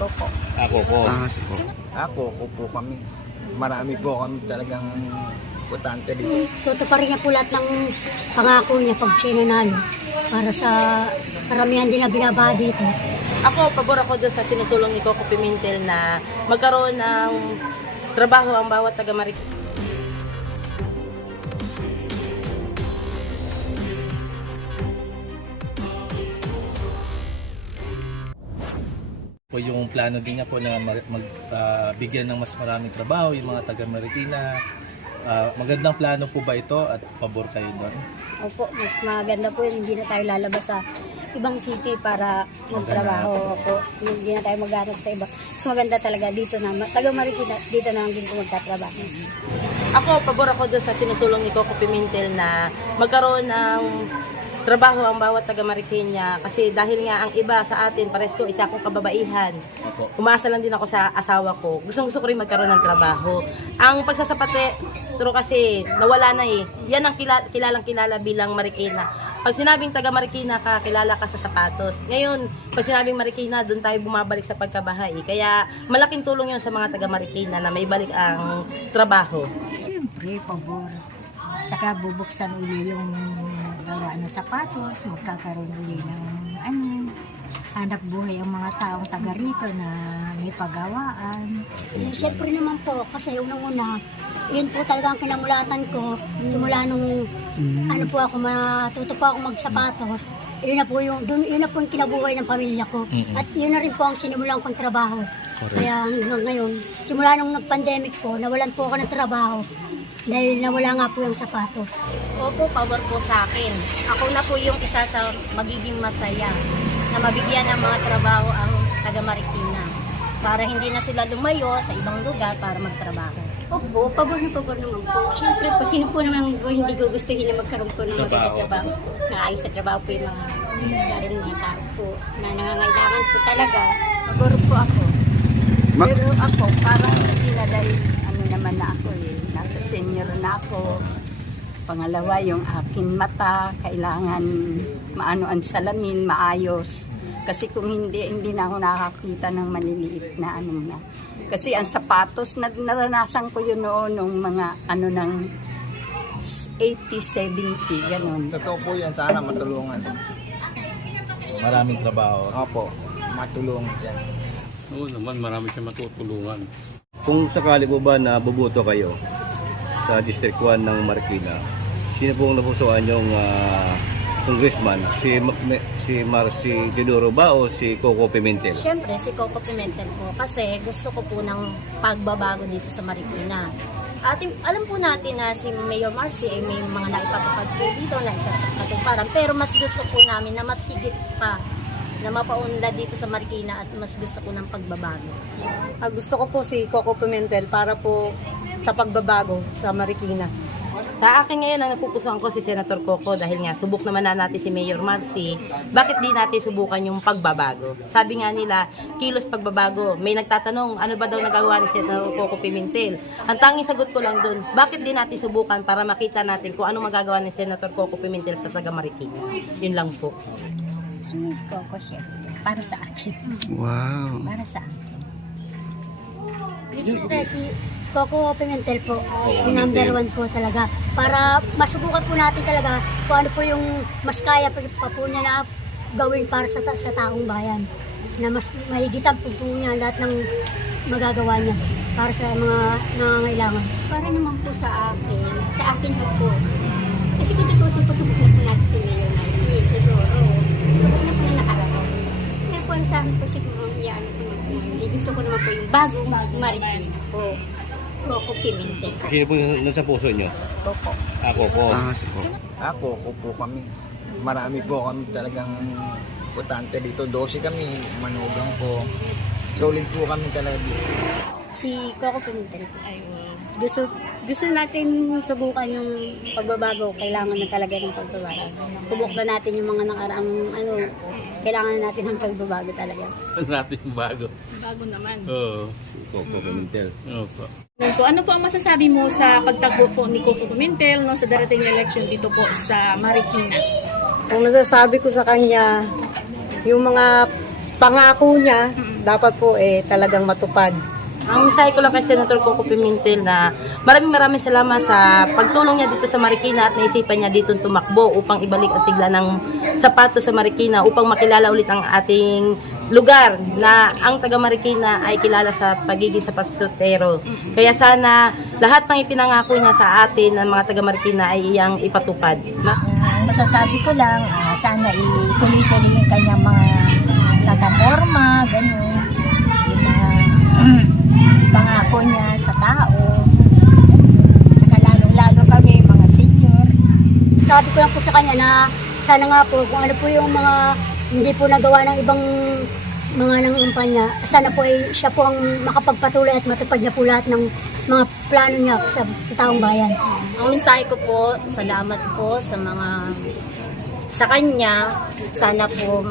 Coco. Ako po. Si Coco. Ako po kami. Marami po kami talagang importante dito. Tutuparin niya po lahat ng pangako niya pag siya nanalo para sa karamihan din na binabaha dito. Ako, pabor ako doon sa sinutulong ni Coco Pimentel na magkaroon ng trabaho ang bawat taga-Marikina. Po yung plano din niya po na magbigyan ng mas maraming trabaho yung mga taga Marikina. Magandang plano po ba ito at pabor kayo doon? Opo, mas maganda po yun. Hindi na tayo lalabas sa ibang city para magtrabaho. Opo, hindi na tayo maghanap sa iba. Mas maganda talaga dito na, taga Marikina, dito na lang din po magtatrabaho. Ako, pabor ako doon sa sinutulong ni Coco Pimentel na magkaroon ng trabaho ang bawat taga-Marikina kasi dahil nga ang iba sa atin, pares ko, isa akong kababaihan. Umaasa lang din ako sa asawa ko. Gusto ko rin magkaroon ng trabaho. Ang pagsasapate, pero kasi nawala na eh. Yan ang kilalang-kilala bilang Marikina. Pag sinabing taga-Marikina ka, kilala ka sa sapatos. Ngayon, pag sinabing Marikina, doon tayo bumabalik sa pagkabahay. Kaya malaking tulong yun sa mga taga-Marikina na may balik ang trabaho. Siyempre, pabor. Tsaka bubuksan uli yung gawa ng sapatos, magkakaroon uli ng hanap buhay ang mga taong taga rito na may pagawaan. Siyempre naman po, kasi unang-una, yun po talaga ang kinamulatan ko. Simula nung ano po ako, matuto po ako magsapatos. Yun na po yung kinabuhay ng pamilya ko. At yun na rin po ang sinimulan kong trabaho. Kaya hanggang ngayon, simula nung nag-pandemic po, nawalan po ako ng trabaho. Dahil nawala nga po yung sapatos. Opo, pabor po sa akin. Ako na po yung isa sa magiging masaya na mabigyan ng mga trabaho ang taga Marikina para hindi na sila lumayo sa ibang lugar para magtrabaho. Opo, pabor naman po. Siyempre po, sino po naman po hindi ko gustuhin na magkaroon po ng magandang trabaho. Naayos sa trabaho po yung mga tao po na nangangailangan po talaga. Pabor po ako. Pero ako, parang hindi na dahil ano naman na ako eh. Nasa senior na ako. Pangalawa, yung akin mata, kailangan maano ang salamin, maayos. Kasi kung hindi na ako nakakita ng maliliit na ano na. Kasi ang sapatos, naranasan ko yun noon nung mga ano ng 80, 70, gano'n. Totoo po yan, sana matulungan. Maraming trabaho. Opo, matulungan dyan. Oo naman, marami siyang matutulungan. Kung sakali po ba na bubuto kayo sa District 1 ng Marikina, sino pong napusuan yung congressman? Si Marcy Dinuro ba o si Coco Pimentel? Siyempre, si Coco Pimentel po kasi gusto ko po ng pagbabago dito sa Marikina. At alam po natin na si Mayor Marcy ay may mga naipapapag po dito na isa sa katuparan. Pero mas gusto po namin na mas higit pa na mapaunlad dito sa Marikina at mas gusto ko ng pagbabago. Gusto ko po si Coco Pimentel para po sa pagbabago sa Marikina. Sa akin ngayon, ang napupusuan ko si Senator Coco dahil nga subok naman na natin si Mayor Marcy. Bakit di natin subukan yung pagbabago? Sabi nga nila, kilos pagbabago. May nagtatanong, ano ba daw nagagawa ni Senator Coco Pimentel? Ang tanging sagot ko lang dun, bakit di natin subukan para makita natin kung ano magagawa ni Senator Coco Pimentel sa taga Marikina? Yun lang po. Si Coco siya, para sa akin. Wow. Para sa akin. Siyempre, si Coco Pimentel po, yung number 1 po talaga. Para masubukan po natin talaga kung ano po yung mas kaya pa po niya na gawin para sa taong bayan. Na mas mahigitan po niya lahat ng magagawa niya para sa mga nangangailangan. Para naman po sa akin na po. Kasi kung tutusin po, subok na po natin si Mayor Marcy. Siguro, subok na po na nakarating. Kaya po sa akin po siguro, yan po gusto ko naman po yung bagong Marikina po. Coco Pimentel. Sino po yung nasa puso nyo? Coco. Ako po. Si Coco. Ako po kami. Marami po kami talagang importante dito. 12 kami, manugang po. Solid po kami talaga dito. Si Coco Pimentel po. Gusto natin subukan yung pagbabago. Kailangan na talaga ng pagbabago. Subok na natin yung mga nakaraang kailangan na natin ng pagbabago talaga. Natin bago. Bago naman. Oo. Coco Pimentel. Opo. Ano po ang masasabi mo sa pagtakbo po ni Coco Pimentel sa darating na election dito po sa Marikina? Ang masasabi ko sa kanya, yung mga pangako niya, dapat po talagang matupad. Ang mensahe ko lang kay Senator Coco Pimentel na maraming salamat sa pagtulong niya dito sa Marikina at naisipan niya dito tumakbo upang ibalik ang sigla ng sapatos sa Marikina, upang makilala ulit ang ating lugar na ang taga Marikina ay kilala sa pagiging sapatotero. Kaya sana lahat ng ipinangako niya sa atin ng mga taga Marikina ay iyang ipatupad. Masasabi ko lang, sana ituloy-tuloy yung kanyang mga plataforma, gano'n. Yung mga pangako niya sa tao. Tsaka lalo kami, mga senior. Sabi ko lang po sa kanya na sana nga po kung ano po yung mga hindi po nagawa ng ibang mga nangumpanya, sana po ay siya po ang makapagpatuloy at matupad niya po lahat ng mga plano niya sa taong bayan. Ang mensahe ko po, salamat po sa kanya. Sana po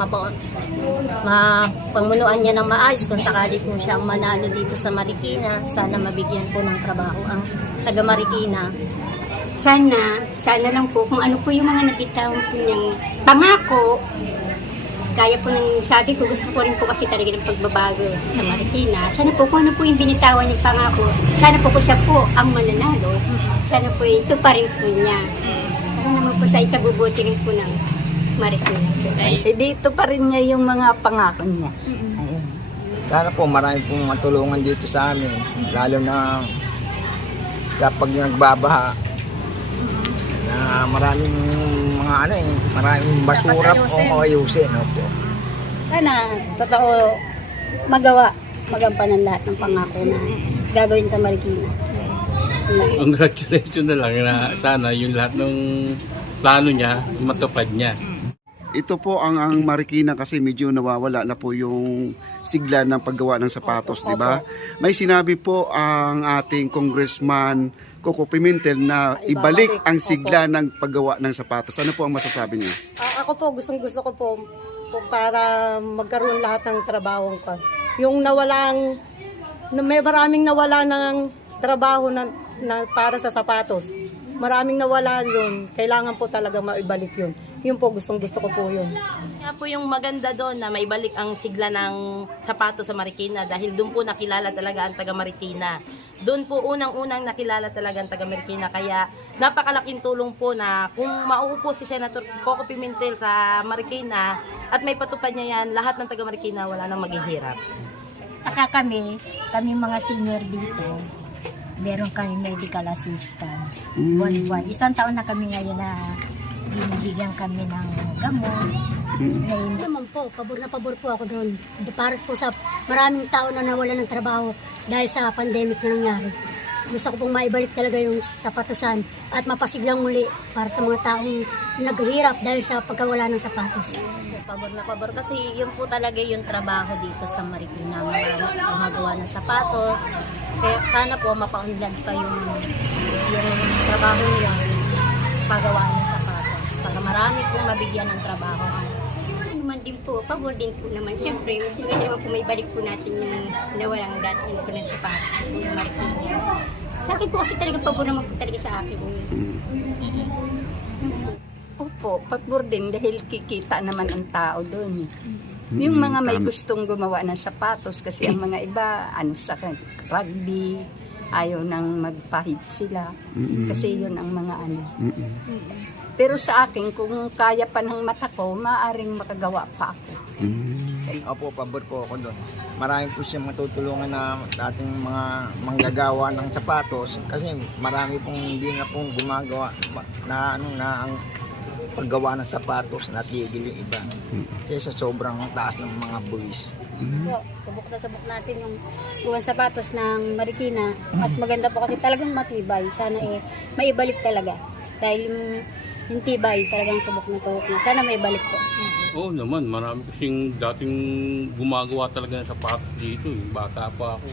mapangmunuan niya ng maayos kung sakali po siyang manalo dito sa Marikina. Sana mabigyan po ng trabaho ang taga Marikina. Sana lang po kung ano po yung mga nabitawan po niyang pangako, kaya po ng sabi ko, gusto ko rin po kasi talaga ng pagbabago sa Marikina. Sana po kung ano po yung binitawan niyang pangako, sana po siya po ang mananalo. Sana po ito pa rin po niya. Para naman po sa ikabubuti rin po ng Marikina. Dito pa rin niya yung mga pangako niya. Ayun. Sana po marami pong matulungan dito sa amin, lalo na sa pag nagbabaha, na maraming mga maraming basura po ayusin. Opo. Sana, totoo, magampanan lahat ng pangako na gagawin sa Marikina. Congratulations na lang na sana yung lahat ng plano niya, matupad niya. Ito po ang Marikina kasi medyo nawawala na po yung sigla ng paggawa ng sapatos, di ba? May sinabi po ang ating Congressman Coco Pimentel na ibalik ang sigla ng paggawa ng sapatos. Ano po ang masasabi niyo? Ako po, gustong-gusto ko po para magkaroon lahat ng trabaho ko. Yung may maraming nawala ng trabaho na para sa sapatos. Maraming nawala yun. Kailangan po talaga maibalik yun. Yun po, gustong-gusto ko po yun. Kaya po yung maganda doon na maibalik ang sigla ng sapatos sa Marikina dahil doon po nakilala talaga ang taga Marikina. Doon po unang-unang nakilala talaga ang taga Marikina. Kaya napakalaking tulong po na kung mauupo si Senator Coco Pimentel sa Marikina at may patupad niya yan, lahat ng taga Marikina wala nang maghihirap. Saka kami mga senior dito, meron kami medical assistance. Buwan-buwan. Isang taon na kami ngayon na binibigyan kami ng gamot. Naman po, pabor na pabor po ako doon. Para po sa maraming tao na nawala ng trabaho dahil sa pandemic na nangyari. Gusto ko pong maibalik talaga yung sapatosan at mapasiglang muli para sa mga taong naghihirap dahil sa pagkawala ng sapatos. Pabor na pabor kasi yun po talaga yung trabaho dito sa Marikina. Gumagawa ng sapatos. Kaya sana po mapaunlad pa yung trabaho niya, pagawa ng sapatos. Para marami pong mabigyan ng trabaho. Naman din po, pabor din po naman. Siyempre, mas maganda naman po may balik po natin yung nawalang dati yung po ng sapatos ng Marikina. Sa akin po kasi talaga pabor naman po talaga sa akin. Opo, pabor din dahil kikita naman ang tao doon. Yung mga may gustong gumawa ng sapatos kasi ang mga iba, sa rugby, ayaw nang magpahid sila. Kasi yun ang mga Pero sa akin, kung kaya pa ng mata ko, maaaring makagawa pa ako. Opo, pabor po ako doon. Marami po siyang matutulungan na dating mga manggagawa ng sapatos kasi marami pong hindi na pong gumagawa na ang paggawa ng sapatos natigil yung iba. Kasi sa sobrang taas ng mga buwis. Subok na subok natin yung buwan sapatos ng Marikina. Mas maganda po kasi talagang matibay. Sana maibalik talaga. Dahil yung tibay talagang subok na. Sana maibalik po. Oo naman, marami kasing dating gumagawa talaga ng sapatos dito. Bata pa ako.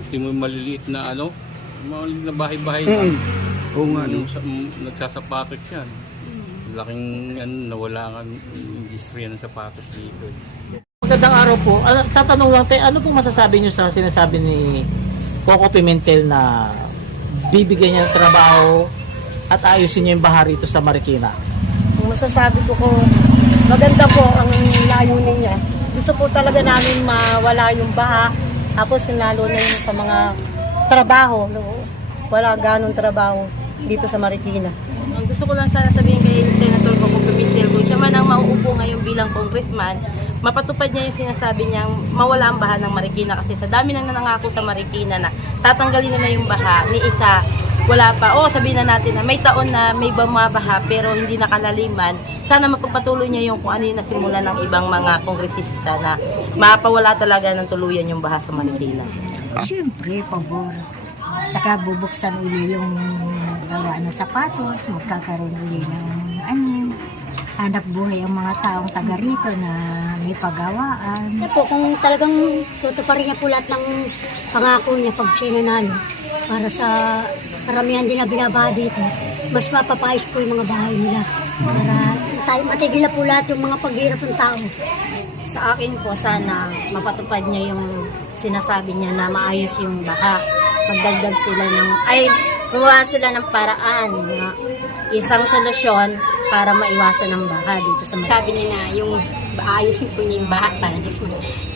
Kasi may maliliit na maliliit na bahay-bahay lang. Oo nga. Nagsasapatos yan. Laking nawala ang industriya ng sapatos dito. Magandang araw po. Tatanong lang tayo, ano pong masasabi niyo sa sinasabi ni Coco Pimentel na bibigyan niya ng trabaho at ayusin niya yung baha rito sa Marikina? Ang masasabi ko maganda po ang layunin niya. gusto po talaga namin mawala yung baha. Tapos lalo na yung sa mga trabaho, no? Wala ganong trabaho dito sa Marikina. Ang gusto ko lang sana sabihin kay Senator Coco Pimentel, kung siya man ang mauupo ngayon bilang congressman, mapatupad niya yung sinasabi niyang mawala ang baha ng Marikina, kasi sa dami nang nangako sa Marikina na tatanggalin na yung baha, ni isa wala pa. O sabihin na natin na may taon na may bumabaha pero hindi nakalaliman. Sana mapagpatuloy niya yung kung ano yung nasimulan ng ibang mga kongresista na mapawala talaga ng tuluyan yung baha sa Marikina. Siyempre, pabor. Tsaka bubuksan uli yung gawa ng sapatos, magkakaroon uli ng hanap buhay ang mga taong taga rito na may pagawaan. Po, kung talagang tutuparin niya po lahat ng pangako niya pag siya nanalo para sa karamihan din na binabaha dito, mas mapapayos po yung mga bahay nila para matigil na po lahat yung mga paghirap ng tao. Sa akin po, sana mapatupad niya yung sinasabi niya na maayos yung baha. Magdagdag sila gumawa sila ng paraan na isang solusyon para maiwasan ang baha dito sa Marikina. Sabi niya na yung ayusin po niya yung baha para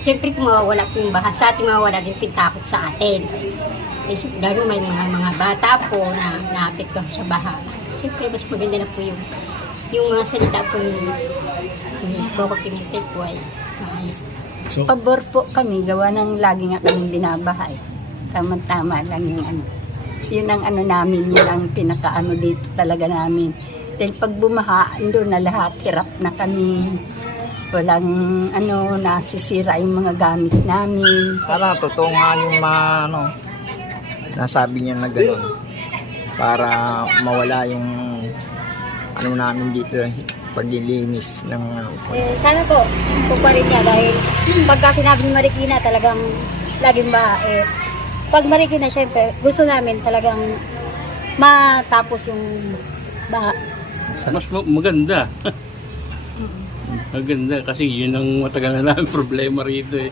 siyempre kung mawawala po yung baha sa ating, mawawala din pintakot sa atin. Eh, lalo may mga bata po na naapektuhan sa baha. Siyempre mas maganda na po yung mga salita po ni Coco Pimentel po ay maayos. So, Pabor po kami, gawa ng lagi nga kaming binabahay. Tama-tama lang yung yun ang namin, yun ang pinakaano dito talaga namin. Dahil pag bumaha, doon na lahat, hirap na kami. Walang nasisira yung mga gamit namin. Para totoo nga yung nasabi niya na gano'n. Para mawala yung namin dito, paglilinis ng Sana po, tuparin niya dahil pagka sinabi ni Marikina talagang laging baha. Pag Marikina, syempre, gusto namin talagang matapos yung baha. Mas maganda. Maganda kasi yun ang matagal na namin problema rito eh.